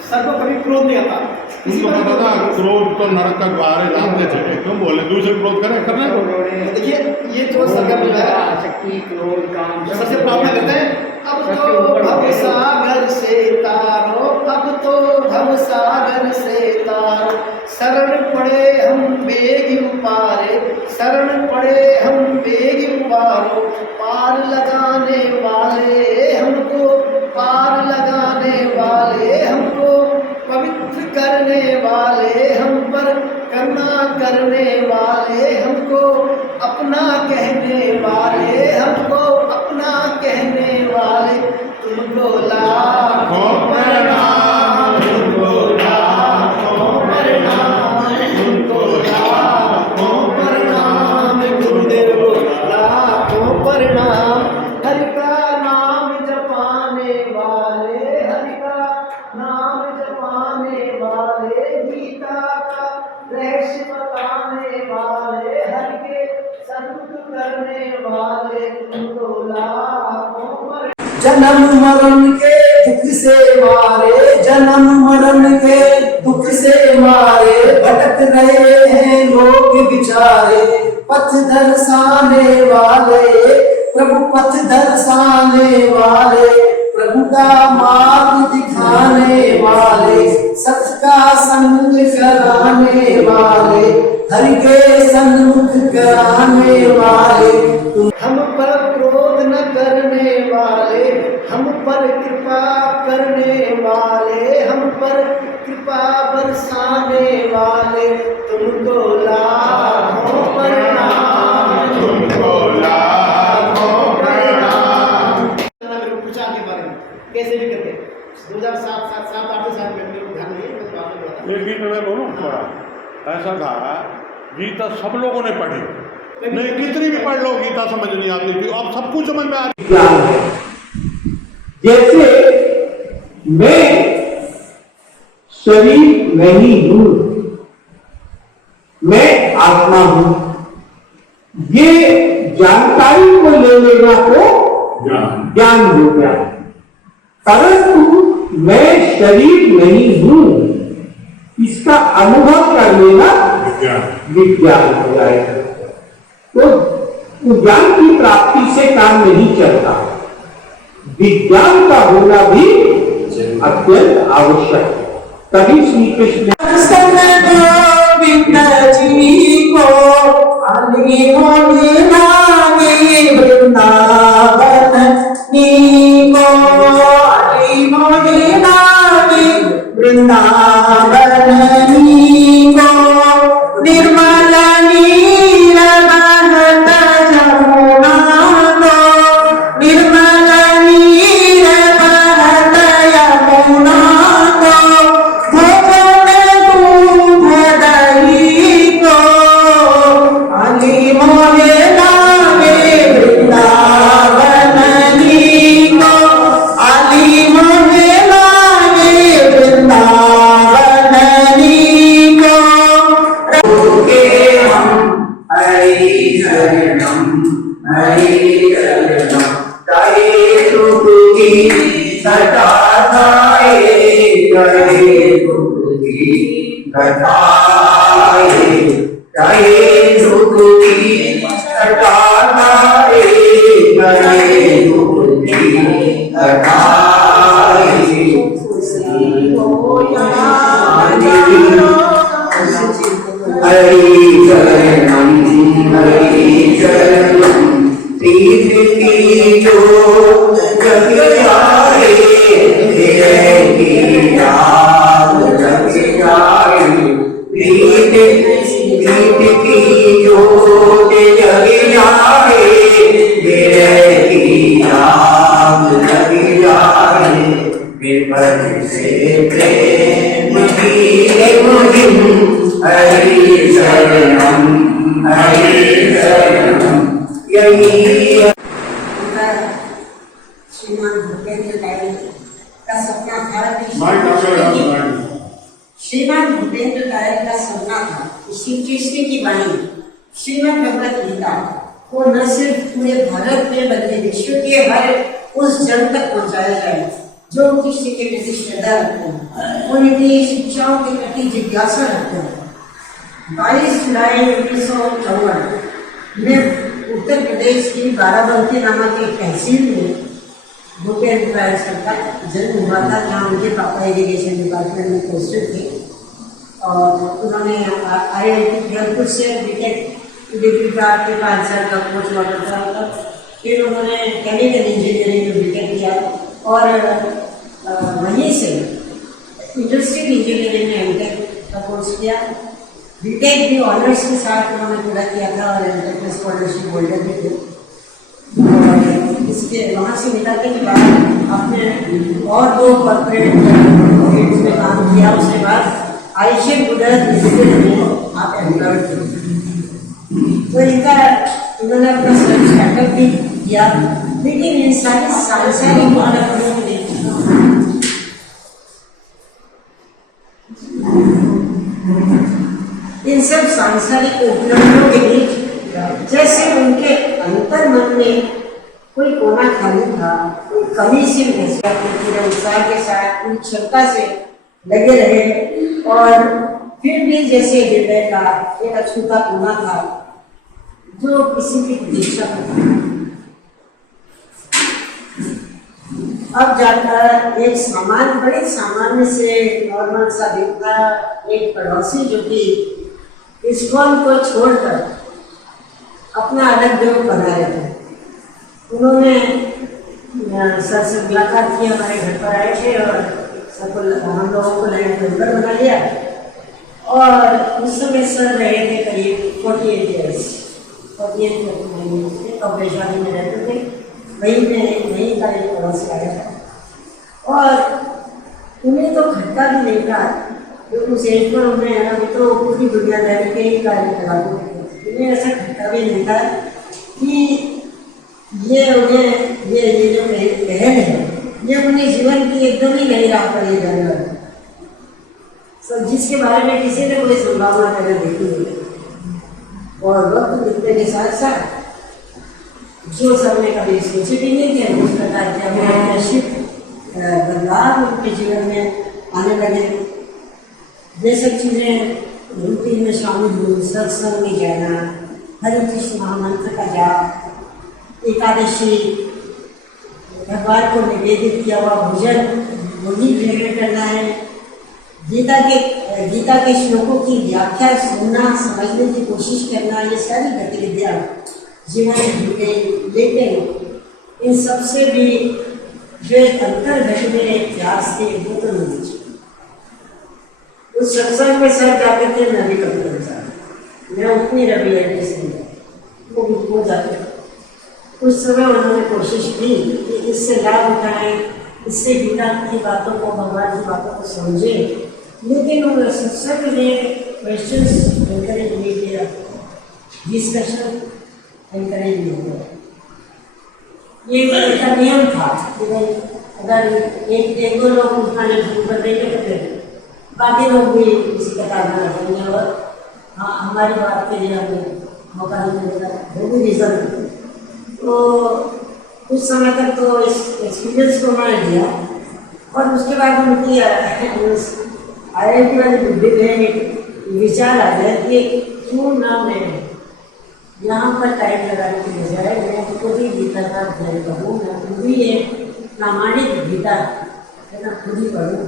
Sir को कभी क्रोध नहीं आता। उनको पता था क्रोध तो नरक का द्वार है, जानते थे, क्यों बोले दूसरे क्रोध करें करने को। देखिए ये जो सर का मिल रहा है शक्ति क्रोध काम सबसे प्रार्थना करते हैं, अब तो भव सागर से तारो, अब तो भव सागर से तारो, शरण पड़े हम बेग उपारे, शरण पड़े हम बेग उपारो, पार लगाने वाले हमको, पार लगाने वाले हमको, पवित्र करने वाले हम पर, करुणा करने वाले हमको, अपना कहने वाले हमको, अपना कहने वाले, तुमको लाखों प्रणाम, तुमको लाखों प्रणाम, तुमको लाखों प्रणाम, गुरुदेव को लाखों प्रणाम। हरि का नाम जपाने वाले, हरि का नाम जपाने वाले, गीता का रहस्य बताने वाले, हरि के संग करने वाले, तुमको लाखों प्रणाम। जन्म मरण के दुख से मारे, जन्म मरण के दुख से मारे, भटक रहे हैं लोग बिचारे, पथ दर्शाने वाले प्रभु, पथ दर्शाने वाले प्रभु का मार्ग दिखाने वाले, सत्य का संग कराने वाले, हरि के सन्मुख कराने वाले, हम पर क्रोध न करने वाले, हम पर कृपा करने वाले, हम पर कृपा बरसाने वाले, तुमको लाखों प्रणाम, तुमको लाखों प्रणाम। मेरे को पूछा के बारे में कैसे भी करते 2007 साल में मेरे को ध्यान नहीं है, बस बात में बता। एक गीत में बोलूं थोड़ा ऐसा था, गीता सब लोगों ने पढ़ी, नहीं कितनी भी पढ़ लो गीता समझ नहीं आती थी, अब सब कुछ समझ में आ रही है। जैसे मैं शरीर नहीं हूं, मैं आत्मा हूं, ये जानकारी को ले लेना तो ज्ञान हो गया, परंतु मैं शरीर नहीं हूं इसका अनुभव कर लेना विज्ञान हो जाएगा। तो ज्ञान की प्राप्ति से काम नहीं चलता, विज्ञान का होना भी अत्यंत आवश्यक है। तभी श्री कृष्ण गोविंद जी को वृंदावन निर्मल नीर बहत जमुना को, निर्मल नीर बहत यमुना को, भवन दूध दही को, अली मोहे लागे वृंदावन को, अली मोहे लागे वृंदावन को। हरि शरणम, हरि शरणम, कहे दुख की घटाए, कहे दुख की घटाए, कहे दुख की घटाए, कहे दुख की घटाए, हरि शरणम, हरि शरणम, तीर्थ की जो जग जाए, तेरे की याद जग जाए, तीर्थ की जो जग जाए, तेरे की याद जग जाए, विपद से प्रेम की मुहिम, हरि शरणम, हरि शरणम, यही श्रीमान भूपेंद्र दाई का सपना था कि श्रीमान भूपेंद्र दाई का सपना था श्री कृष्ण की वाणी श्रीमद् भगवत गीता को न सिर्फ पूरे भारत में बल्कि विश्व के हर उस जन तक पहुंचाया जाए जो कृष्ण के प्रति श्रद्धा रखते हैं, उनकी शिक्षाओं के प्रति जिज्ञासा रखते हैं। 22 जुलाई 1954 में उत्तर प्रदेश की बाराबंकी नामक एक तहसील में भूपेंद्र राय सर का जन्म हुआ था, जहाँ उनके पापा इरिगेशन डिपार्टमेंट में पोस्टेड थे और उन्होंने IIT खड़गपुर से बीटेक डिग्री प्राप्त की 5 साल का कोर्स वाटर था। फिर उन्होंने केमिकल इंजीनियरिंग में बीटेक किया और वहीं से इंडस्ट्रियल इंजीनियरिंग में एमटेक का कोर्स किया। बीटेक भी ऑनर्स के साथ उन्होंने पूरा किया था और एमटेक में स्कॉलरशिप होल्डर भी थे। और इसके वहाँ से निकलने के बाद आपने और 2 कॉर्पोरेट फील्ड्स में काम किया। उसके बाद आइशियन गुजरात लिमिटेड में आप एम्प्लॉयड थे। तो इन्होंने अपना स्टार्टअप भी किया, लेकिन इन सारी सांसारिक मानकों में इन सब सांसारिक उपलब्धियों के बीच जैसे उनके अंतर मन में कोई कोना खाली था, कोई कमी सी महसूस पूरे उत्साह के साथ पूरी क्षमता से लगे रहे और फिर भी जैसे हृदय का एक अछूता कोना था जो किसी की प्रतीक्षा करता था। अब जाकर एक बड़े सामान्य से नॉर्मल सा दिखता एक पड़ोसी जो कि इस्कॉन को छोड़कर अपना अलग देव बनाया था, उन्होंने सर से मुलाकात की, हमारे घर पर आए थे और सबको हम लोगों को नया मेंबर बना लिया। और उस समय सर रहे थे करीब 48 ईयर्स, 48 महीने तो वैशाली में रहते थे। वहीं का एक पड़ोस से आया था और उन्हें तो खट्टा भी नहीं था, जो उस एज पर उन्हें अभी तो पूरी दुनियादारी के ही कार्य लागू थे। उन्हें ऐसा खट्टा भी नहीं था कि ये जो बहन है ये उन्हें जीवन की एकदम ही नई राह पर ले जाने वाला सब, जिसके बारे में किसी ने कोई संभावना पहले देखी नहीं। और वक्त बीतने के साथ साथ जो सबने कभी सोचे भी नहीं थे उस प्रकार के अप्रत्याशित बदलाव उनके जीवन में आने लगे। ये सब चीज़ें रूटीन में शामिल हुई, सत्संग में जाना, हरे कृष्ण महामंत्र का जाप, एकादशी, भगवान को निवेदित किया हुआ भोजन वही ग्रहण करना है, गीता के श्लोकों की व्याख्या सुनना समझने की कोशिश करना, ये सारी गतिविधियाँ जीवन में जुड़ गई। लेकिन इन सबसे भी जो एक अंतर घटने इतिहास के वो तो नहीं चाहिए। उस सत्संग में सब जाते थे, मैं भी कभी कभी जाता, मैं उतनी रवि से वो भी हो जाते थे। उस समय उन्होंने कोशिश की कि इससे लाभ उठाएं, इससे गीता की बातों को, भगवान की बातों को समझें, लेकिन उन्होंने सत्संग में क्वेश्चंस एनकरेज नहीं किया, डिस्कशन एनकरेज नहीं किया। ये एक नियम था कि अगर एक दो लोग उठाने शुरू कर देंगे तो फिर बाकी लोग भी इसी कतार में रखेंगे और हाँ हमारी बात के लिए हमें मौका नहीं मिलेगा, वो भी रीज़न। तो कुछ समय तक तो इस एक्सपीरियंस को मैंने लिया और उसके बाद उनकी IIT वाली बुद्धि में विचार आ गया कि क्यों ना मैं यहाँ पर टाइम लगाने की बजाय मैं खुद ही गीता का अध्ययन करूँ, मैं खुद ही एक प्रामाणिक गीता है ना खुद ही पढ़ूँ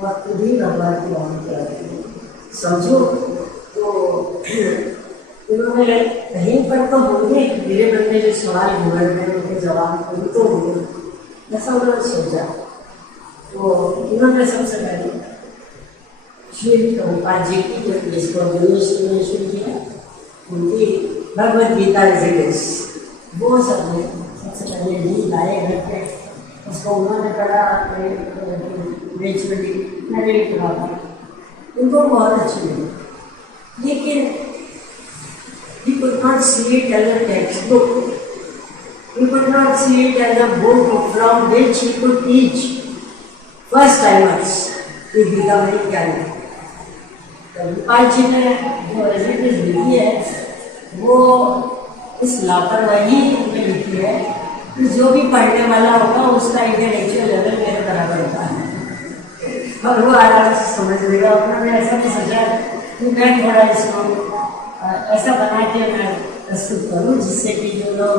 और खुद ही भगवान की वाणी समझो। तो उन्होंने कहीं पर तो होंगे मेरे मन में जो सवाल घूमर में उनके जवाब करूँ तो होंगे, ऐसा उन्होंने सोचा। तो उन्होंने सबसे पहले श्री प्रभुपाद जी की जो इसको शुरू किया, उनकी भगवद गीता रेजिडेंस वो सबने सबसे पहले नहीं लाए घर पे, उसको उन्होंने पढ़ा, मैंने भी पढ़ा था, उनको बहुत अच्छी लगी। लेकिन he could not see it as a textbook, he could not see it as a book from which he could teach first timers कि गीता में क्या है। प्रभुपाद जी ने जो रेजिडेंस लिखी है वो इस लापरवाही में लिखी है कि जो भी पढ़ने वाला होगा उसका इंटेलेक्चुअल लेवल मेरे बराबर है। और वो आराम से समझ लेगा। उन्होंने ऐसा नहीं सोचा कि मैं थोड़ा इसको ऐसा बना के मैं प्रस्तुत करूँ जिससे कि जो लोग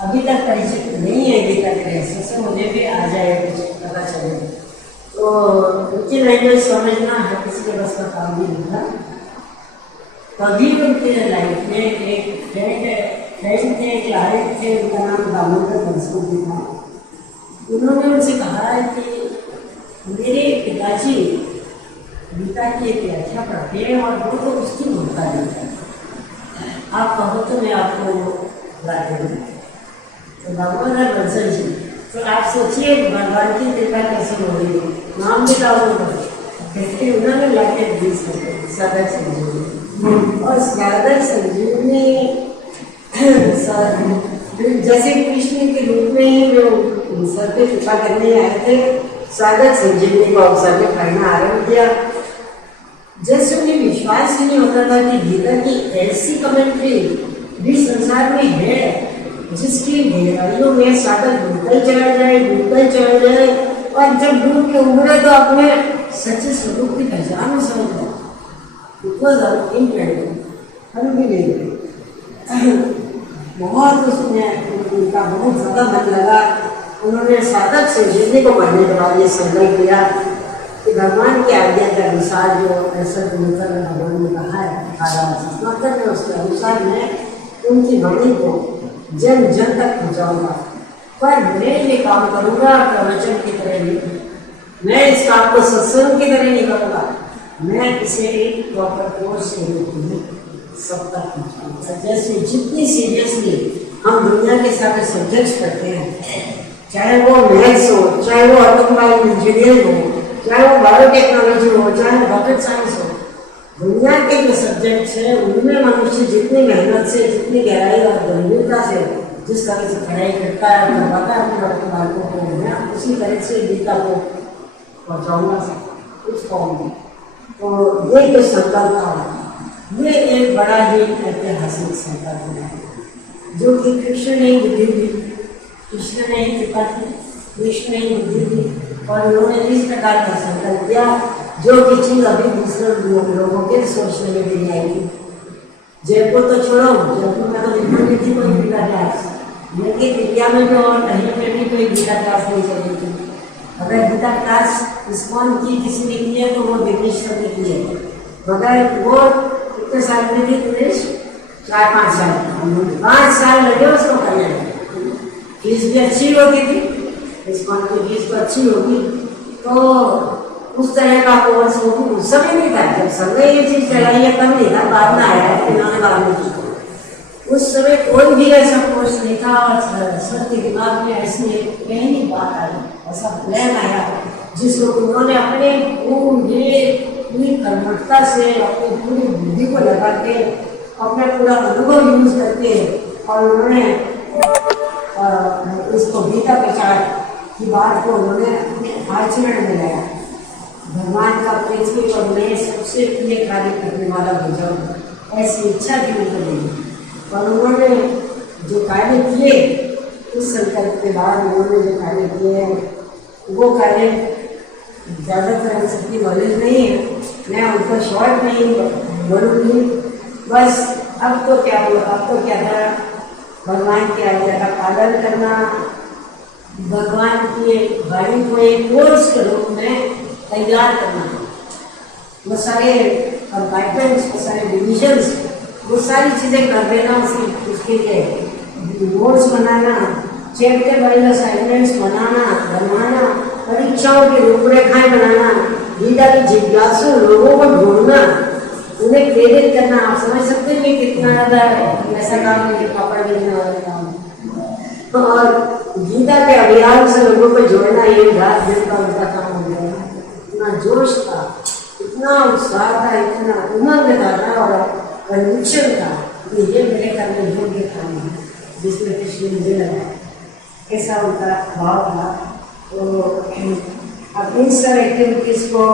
अभी तक परिचित नहीं है गीता के रहस्य से मुझे भी आ जाए, कुछ पता चले। तो उनकी लैंग्वेज समझना है किसी के बस का काम भी नहीं था। तभी उनके लाइफ में एक फ्रेंड थे, क्लाइंट थे, उनका नाम दामोदर बंसोजी था। उन्होंने उनसे कहा है कि मेरे पिताजी गीता की एक व्याख्या पढ़ते हैं और वो तो उसकी भूलता नहीं है, आप कहो तो मैं आपको ला दूँ। तो दामोदर बंसल जी, तो आप सोचिए भगवान की कृपा कैसे हो रही है, नाम भी दामोदर कहते उन्होंने लाके दी सागर संजीवनी। और सागर संजीवनी जैसे कृष्ण के रूप में ही जो सर पे कृपा करने आए थे, सागर संजीवनी को अवसर में पढ़ना आरम्भ किया। जैसे उन्हें विश्वास ही नहीं होता था कि गीता की ऐसी कमेंट्री भी संसार में है जिसकी गहराइयों में सागर डूबता ही चला जाए, और जब डूब के उभरे तो अपने सच्चे स्वरूप की पहचान में समझ गया। हम भी नहीं गए, बहुत उसमें उनका बहुत ज़्यादा मन लगा। उन्होंने साधक संजीवनी को पढ़ने के बाद ये संकल्प किया कि भगवान की आज्ञा के अनुसार जो ऐसा भगवान ने कहा है मतलब मैं उसके अनुसार मैं उनकी वाणी को जन जन तक पहुँचाऊँगा। पर मैं ये काम करूँगा प्रवचन की तरह नहीं, मैं इस काम को सत्संग की तरह नहीं करूँगा, मैं इसे एक प्रॉपर कोर्स के रूप में सब तक पहुँचाऊँगा। जैसे जितनी सीरियसली हम दुनिया के सारे सब्जेक्ट्स पढ़ते हैं, चाहे वो मैथ्स हो, चाहे वो ऑटोमोबाइल इंजीनियरिंग हो, चाहे वो बायोटेक्नोलॉजी हो, चाहे रॉकेट साइंस हो, दुनिया के जो सब्जेक्ट्स हैं उनमें मनुष्य जितनी मेहनत से, जितनी गहराई और गंभीरता से जिस तरह से पढ़ाई करता है, करवाता है अपने बालकों को, मैं उसी तरह से गीता को पहुँचाऊँगा कुछ फॉर्म में। तो ये जो संकल्प था, ये एक बड़ा ही ऐतिहासिक संकल्प है जो कि कृष्ण ने बुद्धि दी, कृष्ण ने कृपा की, कृष्ण ने बुद्धि दी और उन्होंने इस प्रकार का संकल्प किया जो कि चीज़ अभी दूसरे लोगों के सोचने में भी नहीं आएगी। जयपुर तो छोड़ो, जयपुर में तो बिल्कुल भी थी कोई गीता क्लास, लेकिन इंडिया में भी और कहीं पे भी कोई गीता क्लास नहीं चली थी। अगर गीता क्लास इस्कॉन की किसी ने की है तो वो दिनेश सर ने की है, मगर वो कितने साल में थी दिनेश? 4-5 साल, 5 साल लगे उसको करने में। फीस भी अच्छी होती थी, इस्कॉन की फीस तो अच्छी होगी, तो उस तरह का कोर्स वो भी उस समय नहीं था। जब समय ये चीज़ चलाई है तब नहीं था, बाद में आया है, इन्होंने बाद में की। उस समय कोई भी ऐसा कोर्स नहीं था और सर के दिमाग में ऐसी पहली बात आई, ऐसा प्लान आया जिसको उन्होंने अपने पूरी कर्मठता से, अपनी पूरी बुद्धि को लगा के, अपना पूरा अनुभव यूज करके, और उन्होंने इसको गीता प्रचार की बात को उन्होंने आचरण में लाया। भगवान का पृथ्वी और मैं सबसे प्रिय कार्य करने वाला हो जाऊँ, ऐसी इच्छा थी उनको नहीं। और उन्होंने जो कार्य किए उस संकल्प के बाद उन्होंने जो कार्य किए वो कार्य ज़्यादातर सबकी नॉलेज नहीं है, मैं उनको शॉर्ट नहीं बोलूँगी। बस अब तो क्या था, भगवान की आज्ञा का पालन करना, भगवान की वाणी को एक कोर्स के रूप में तैयार करना, वो सारे कंपार्टमेंट्स, वो सारे डिविजन्स, वो सारी चीज़ें कर देना, उसके लिए नोट्स बनाना, चैप्टर वाइज असाइनमेंट्स बनवाना, परीक्षाओं की रूपरेखाएं बनाना, गीता की जिज्ञासु लोगों को ढूंढना, उन्हें प्रेरित करना। आप समझ सकते हैं कि कितना ज़्यादा ऐसा काम है, पापड़ बेचने वाला काम। और गीता के अभियान से लोगों को जोड़ना, ये रात दिन का उनका काम हो गया। इतना जोश था, इतना उत्साह था, इतना उमंग था और कन्विक्शन था कि ये मेरे करने योग्य काम है जिसमें कृष्ण मुझे लगा, ऐसा उनका भाव था। तो अब इन सब एक्टिविटीज़ को,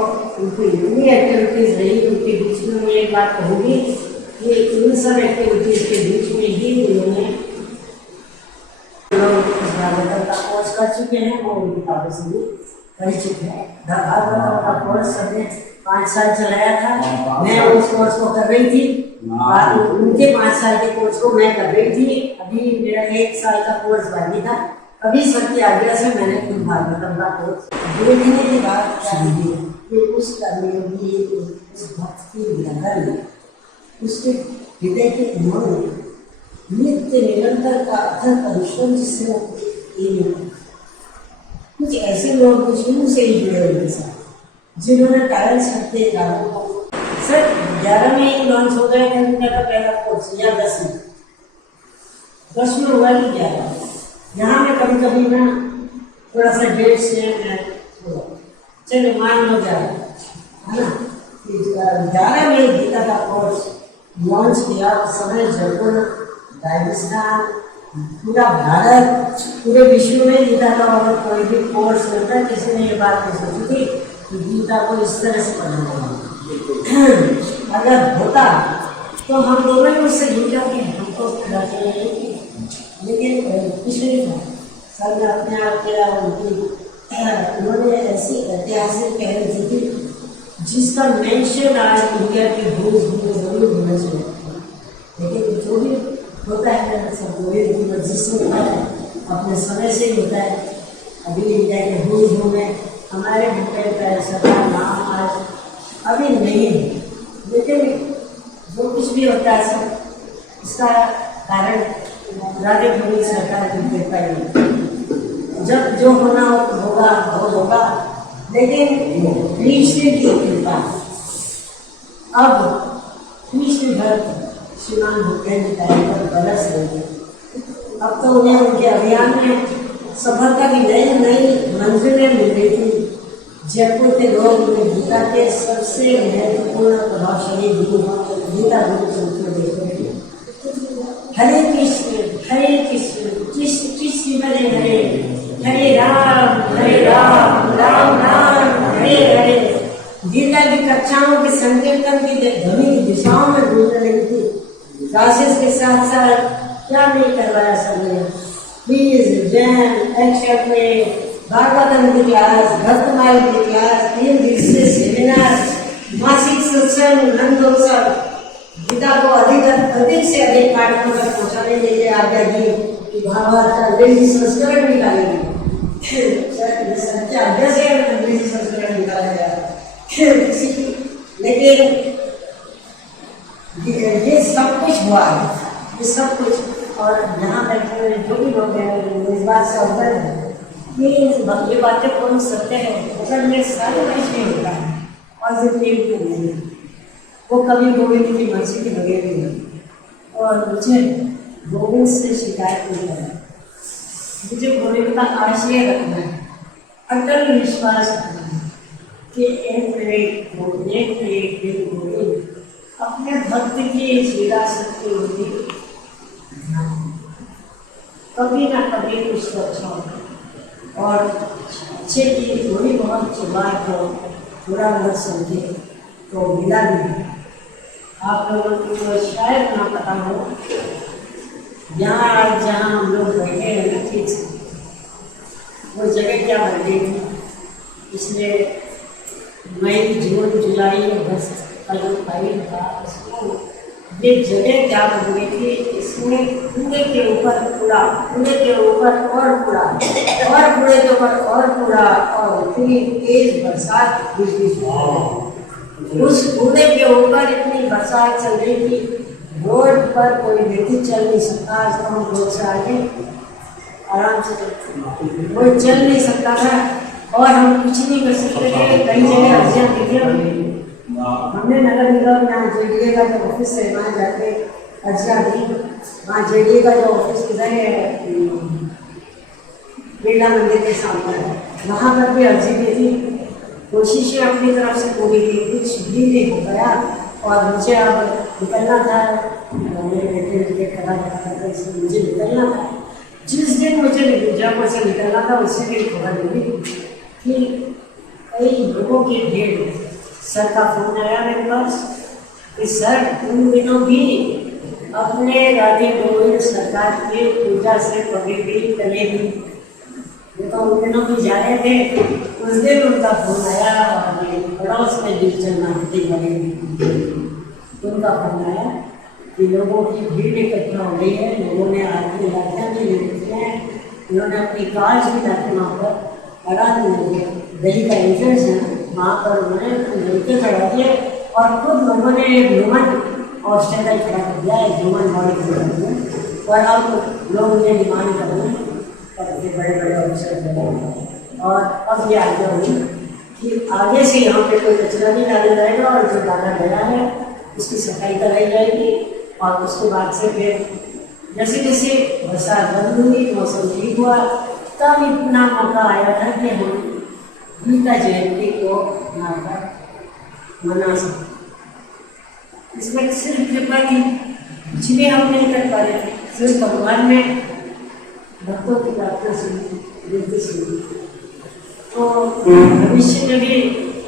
उनकी इतनी एक्टिविटीज़ रही, उनके बीच में मैं एक बात कहूँगी कि इन सब एक्टिविटीज़ के बीच में ही उन्होंने लोग इस भागवत का कोर्स कर चुके हैं और उनकी किताबों से भी परिचित है। भागवत का कोर्स हमने 5 साल चलाया था। मैं उस कोर्स को कर रही थी और उनके 5 साल के कोर्स को मैं कर रही थी। अभी मेरा 1 साल का कोर्स बाकी था। अभी सर की आज्ञा से मैंने खुद भागवतम का कोर्स 2 महीने के बाद ये उस कर्मयोगी उस भक्त की लगन उसके हृदय के उमंग नित्य निरंतर का अथक परिश्रम जिससे कुछ ऐसे लोग शुरू से ही जुड़े हुए साथ जिन्होंने कारण सकते कारण को सर 11 में ही लॉन्च हो गए थे उनका का पहला कोर्स या 10 में हुआ कि 11 यहाँ में कभी कभी ना थोड़ा सा डेट से चलो मान लो 11 है ना 11 में गीता का कोर्स लॉन्च किया उस समय जयपुर राजस्थान पूरा भारत पूरे विश्व में गीता का अगर कोई भी कोर्स होता है किसी ने ये बात नहीं सोची थी कि गीता को इस तरह से पढ़ना होगा। अगर होता तो हम दोनों ही उससे जुड़ जाते हैं हमको लेकिन कुछ नहीं था। सर ने अपने आप किया उन्होंने ऐसी ऐतिहासिक पहल की थी जिसका मेंशन आज इंडिया की भूज में जरूर होना चाहिए। लेकिन जो भी होता है सब मर्जी से होता है अपने समय से ही होता है। अभी इंडिया के भूज में हमारे मुंबई का ऐसा नाम आज अभी नहीं है। लेकिन जो कुछ भी होता है सब इसका कारण राधे भूमि सरकार की कृपा ही जब जो होना होगा वो होगा। लेकिन कृष्ण की कृपा अब कृष्ण भक्त श्रीमान भूपेंद्र पर बरस रही है। अब तो उन्हें उनके अभियान में सफलता की नई नई मंजिलें मिल रही थी। जयपुर के लोग उन्हें गीता के सबसे महत्वपूर्ण प्रभावशाली गुरु गीता गुरु संत देख रहे थे। हरे कृष्ण कृष्ण कृष्ण हरे हरे हरे राम राम राम हरे हरे। गीता की कक्षाओं के संकीर्तन की ध्वनि की दिशाओं में गूंजने लगी थी। क्लासेस के साथ साथ क्या नहीं करवाया सबने प्लीज जैन एक्शन में भागवतम की क्लास भक्तमाल की क्लास 3 दिवसीय सेमिनार मासिक सत्संग नंदोत्सव गीता को अधिक से अधिक पाठकों तक पहुँचाने के लिए आज्ञा दी कि भागवत का अंग्रेजी संस्करण निकालेंगे। आज्ञा से अंग्रेजी संस्करण निकाला गया। लेकिन ये सब कुछ हुआ है ये सब कुछ और यहाँ बैठे हुए जो भी लोग हैं इस बात से अवगत है ये बातें पूर्ण सत्य है। मतलब ये सारे कुछ नहीं होता है पॉजिटिव नहीं वो कभी गोविंद की मर्जी के बगैर नहीं। और मुझे गोविंद से शिकायत नहीं करना मुझे गोविंद का आश्रय रखना है अटल विश्वास रखना है कि एक गोविंद अपने भक्त की विरासत की होगी कभी ना कभी कुछ तो अच्छा होगा। और अच्छे की थोड़ी बहुत बात हो बुरा मत समझे तो मिला भी आप लोगों को शायद ना पता हो यहाँ आज जहाँ हम लोग बैठे हैं ना ठीक से वो जगह क्या बन गई थी इसलिए मई जून जुलाई अगस्त का जो फाइल था उसको ये जगह क्या बन गई थी इसमें कूड़े के ऊपर कूड़ा कूड़े के ऊपर और कूड़ा और कूड़े के ऊपर और कूड़ा और इतनी तेज बरसात बीच उस कूड़े के ऊपर इतनी बरसात चल रही थी रोड पर कोई व्यक्ति चल नहीं सकता। तो हम रोड से आगे आराम से कोई चल नहीं सकता था और हम कुछ नहीं कर सकते थे। कई जगह अर्जियाँ दी हमने नगर निगम यहाँ जेडीए का जो ऑफिस है वहाँ जाके अर्जियाँ दी। वहाँ जेडीए का जो ऑफिस किधर है बिरला मंदिर के सामने वहाँ पर भी अर्जी दी थी। कोशिशें अपनी तरफ से पूरी की कुछ भी नहीं हो गया और मुझे अब निकलना था। मेरे बेटे खड़ा था इसलिए मुझे निकलना था। जिस दिन मुझे मिर्जापुर से निकलना था उसी दिन खबर मिली कि कई लोगों की भीड़ सर का फोन आया मेरे पास कि सर उन दिनों भी अपने राधे गोविंद सरकार की पूजा से पवित्र तले भी तो उन दिनों भी जा रहे थे, उस दिन उनका फोन आया और पड़ोस में डिजिटल मार्केटिंग वाले उनका फोन आया कि लोगों की भीड़ इकट्ठा हो गई है, लोगों ने आदमी लाठियाँ भी ले रखी हैं, उन्होंने अपनी कार भी लाठी वहाँ पर अड़ा दी, दिल्ली का एंट्रेंस है वहाँ पर उन्होंने लड़के चढ़ा दिए और खुद लोगों ने ह्यूमन ऑब्स्टेकल खड़ा कर दिया है, ह्यूमन बॉडी खड़ा कर दिया और अब लोग ये डिमांड कर रहे हैं और बड़े बड़े ऑफिसर करें और अब ये आगे होगी कि आगे से यहाँ पे कोई कचरा नहीं डाला जाएगा और जो डाला गया है उसकी सफाई कराई जाएगी और उसके बाद से फिर जैसे जैसे बरसात बंद हुई, मौसम ठीक हुआ, तब इतना मौका आया था कि हम गीता जयंती को यहाँ पर मना सकते। इसमें सिर्फ कृपा की कुछ भी हम नहीं कर पा रहे थे, सिर्फ भगवान में भक्तों की प्रार्थना सुनी, विनती सुनी। तो भविष्य में भी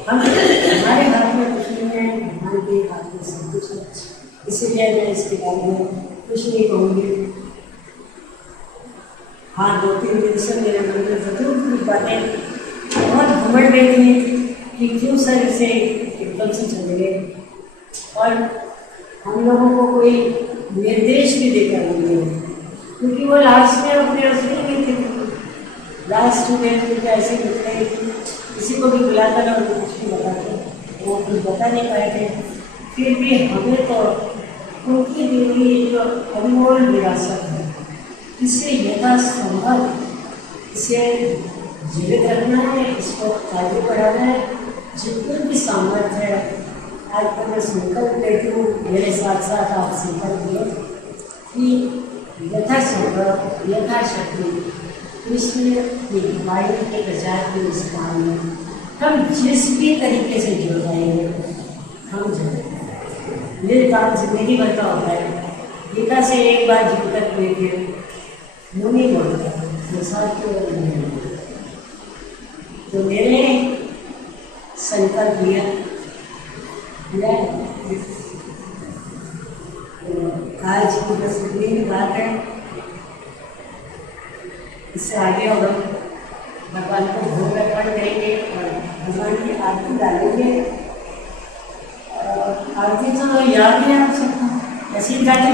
हम हमारे हाथ में कुछ नहीं है, भगवान के हाथ में सब कुछ है, इसीलिए मैं इसके बारे में कुछ नहीं कहूँगी। हाँ, 2-3 दिन से मेरे मन में जरूर पूरी बातें बहुत घुमड़ गई थी कि क्यों सर इसे एकदम से चले गए और हम लोगों को कोई निर्देश भी देकर नहीं है, क्योंकि वो लास्ट में अपने असली में थे, लास्ट में ऐसे निकले किसी को भी बुलाकर और कुछ भी बताते, वो कुछ बता नहीं पाए थे। फिर भी हमें तो उनकी दी हुई जो अनमोल विरासत है, इसे यथासंभव इसे जीवित रखना है, इसको आगे बढ़ाना है, जितनी भी सामर्थ्य है। आज तो मैं संकल्प लेती हूँ, मेरे साथ साथ आप संकल्प लें कि यथासंभव यथाशक्ति कृष्ण की वायु के प्रचार के इस काम में हम जिस भी तरीके से जुड़ जाएंगे हम जुड़ेंगे। मेरे काम जिंदगी भर का होता है, गीता से एक बार जुड़ कर देखे मुनि बोलता है संसार की ओर नहीं बोलता। तो मेरे संकल्प लिया आज की बस इतनी बात है, इससे आगे हम भगवान को भोग अर्पण करेंगे और भगवान की आरती डालेंगे। आरती तो याद है आप सबको, ऐसी गाली